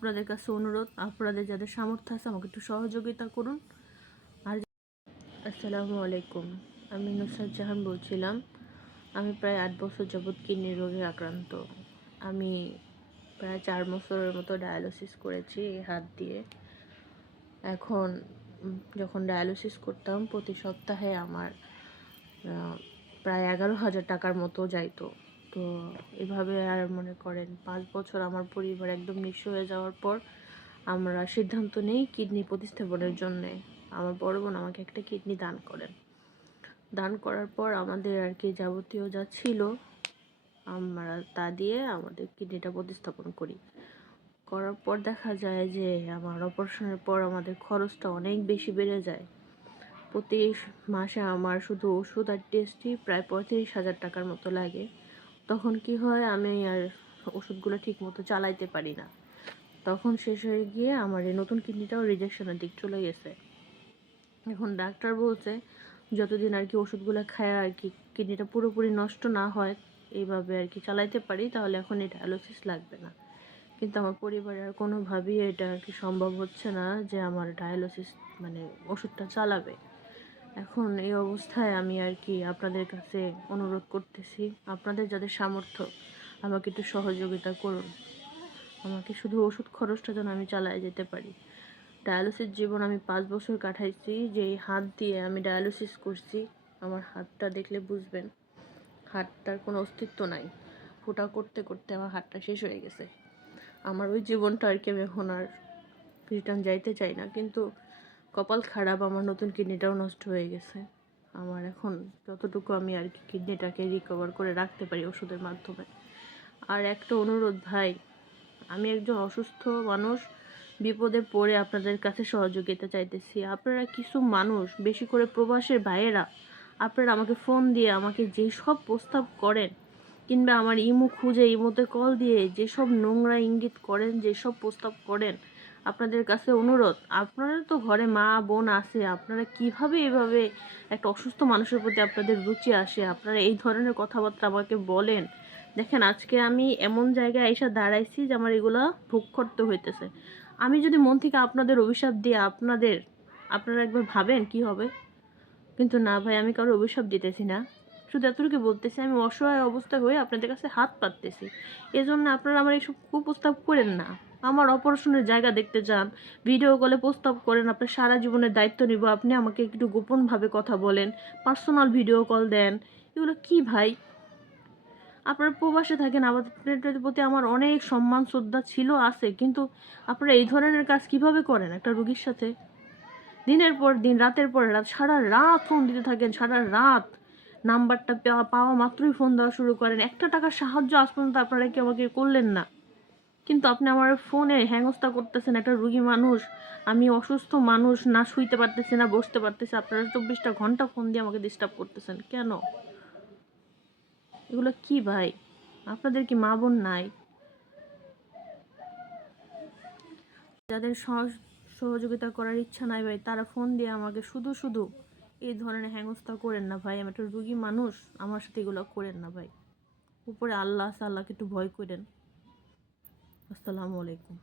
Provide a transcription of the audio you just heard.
আপনাদের কাছে অনুরোধ, আপনাদের যাদের সামর্থ্য আছে আমাকে একটু সহযোগিতা করুন। আর আসসালামু আলাইকুম, আমি নুসরাত জাহান বলছিলাম। আমি প্রায় আট বছর যাবৎ কিডনি রোগে আক্রান্ত। আমি প্রায় চার বছরের মতো ডায়ালিসিস করেছি এই হাত দিয়ে। এখন যখন ডায়ালিসিস করতাম, প্রতি সপ্তাহে আমার প্রায় এগারো হাজার টাকার মতো যাইতো। তো এভাবে আর মনে করেন পাঁচ বছর আমার পরিবার একদম নিঃস্ব হয়ে যাওয়ার পর আমরা সিদ্ধান্ত নেই কিডনি প্রতিস্থাপনের জন্যে। আমার বড় বোন আমাকে একটা কিডনি দান করেন। দান করার পর আমাদের আর কি যাবতীয় যা ছিল, আমরা তা দিয়ে আমাদের কিডনিটা প্রতিস্থাপন করি। করার পর দেখা যায় যে আমার অপারেশনের পর আমাদের খরচটা অনেক বেশি বেড়ে যায়। প্রতি মাসে আমার শুধু ওষুধ আর টেস্টই প্রায় পঁয়ত্রিশ হাজার টাকার মতো লাগে। তখন কি হয়, আমি আর ওষুধগুলো ঠিক মতো চালাইতে পারি না। তখন শেষ হয়ে গিয়ে আমার এই নতুন কিডনিটাও রিজেকশনের দিক চলে গেছে। এখন ডাক্তার বলছে, যতদিন আর কি ওষুধগুলো খায় আর কি কিডনিটা পুরোপুরি নষ্ট না হয়, এইভাবে আর কি চালাইতে পারি, তাহলে এখন এই ডায়ালিসিস লাগবে না। কিন্তু আমার পরিবারে আর কোনোভাবেই এটা আর কি সম্ভব হচ্ছে না যে আমার ডায়ালিসিস মানে ওষুধটা চালাবে। এখন এই অবস্থায় আমি আর কি আপনাদের কাছে অনুরোধ করতেছি, আপনাদের যাদের সামর্থ্য, আমাকে একটু সহযোগিতা করুন। আমাকে শুধু ওষুধ খরচটা যেন আমি চালায় যেতে পারি। ডায়ালিসিস জীবন আমি পাঁচ বছর কাটাইছি যে হাত দিয়ে আমি ডায়ালিসিস করছি, আমার হাতটা দেখলে বুঝবেন, হাতটার কোনো অস্তিত্ব নাই। ফোটা করতে করতে আমার হাতটা শেষ হয়ে গেছে। আমার ওই জীবনটা আর কি আমি এখন আর রিটার্ন যাইতে চাই না। কিন্তু কপাল খারাপ, আমার নতুন কিডনিটাও নষ্ট হয়ে গেছে। আমার এখন যতটুকু আমি আর কি কিডনিটাকে রিকভার করে রাখতে পারি ওষুধের মাধ্যমে। আর একটা অনুরোধ, ভাই, আমি একজন অসুস্থ মানুষ, বিপদে পড়ে আপনাদের কাছে সহযোগিতা চাইতেছি। আপনারা কিছু মানুষ, বেশি করে প্রবাসের ভাইয়েরা, আপনারা আমাকে ফোন দিয়ে আমাকে যেসব প্রস্তাব করেন, কিংবা আমার ইমো খুঁজে, ইমোতে কল দিয়ে যেসব নোংরা ইঙ্গিত করেন, যেসব প্রস্তাব করেন আপনাদের কাছে অনুরোধ, আপনারা তো ঘরে মা, বোন আছে, আপনারা কীভাবে এভাবে একটা অসুস্থ মানুষের প্রতি আপনাদের রুচি আসে? আপনারা এই ধরনের কথাবার্তা আমাকে বলেন। দেখেন, আজকে আমি এমন জায়গায় এসে দাঁড়াইছি যে আমার এগুলো ভোগ করতে হইতেছে। আমি যদি মন থেকে আপনাদের অভিশাপ দিয়ে আপনাদের, আপনারা একবার ভাবেন কি হবে? কিন্তু না ভাই, আমি কারও অভিশাপ দিতেছি না। শুধু এতটুকু বলতেছি, আমি অসহায় অবস্থায় হয়ে আপনাদের কাছে হাত পাততেছি। এজন্য আপনারা আমার এইসব কুপ্রস্তাব করেন না। আমার অপারেশনের জায়গা দেখতে যান, ভিডিও কলে প্রস্তাব করেন আপনার সারা জীবনের দায়িত্ব নিব, আপনি আমাকে একটু গোপনভাবে কথা বলেন, পার্সোনাল ভিডিও কল দেন। এগুলো কি ভাই? আপনারা প্রবাসে থাকেন, আপনাদের প্রতি আমার অনেক সম্মান, শ্রদ্ধা ছিল, আছে, কিন্তু আপনারা এই ধরনের কাজ কীভাবে করেন একটা রুগীর সাথে? দিনের পর দিন, রাতের পর রাত, সারা রাত ফোন দিতে থাকেন, সারা রাত। নাম্বারটা পাওয়া- মাত্রই ফোন দেওয়া শুরু করেন। একটা টাকার সাহায্য আজ পর্যন্ত আপনারা কি আমাকে করলেন না। কিন্তু আপনি আমার ফোনে হ্যাংস্তা করতেছেন, একটা রুগী মানুষ। আমি অসুস্থ মানুষ, না শুইতে পারতেছি, না বসতে পারতেছি। আপনারা চব্বিশটা ঘণ্টা ফোন দিয়ে আমাকে ডিস্টার্ব করতেছেন। কেন? এগুলো কি ভাই? আপনাদের কি মা বোন নাই? যাদের সহ- সহযোগিতা করার ইচ্ছা নাই ভাই, তারা ফোন দিয়ে আমাকে শুধু শুধু এই ধরনের হ্যাংস্তা করেন না ভাই। আমি একটা রুগী মানুষ, আমার সাথে এগুলো করেন না ভাই। উপরে আল্লাহ আল্লাহকে একটু ভয় করেন। আসসালামু আলাইকুম।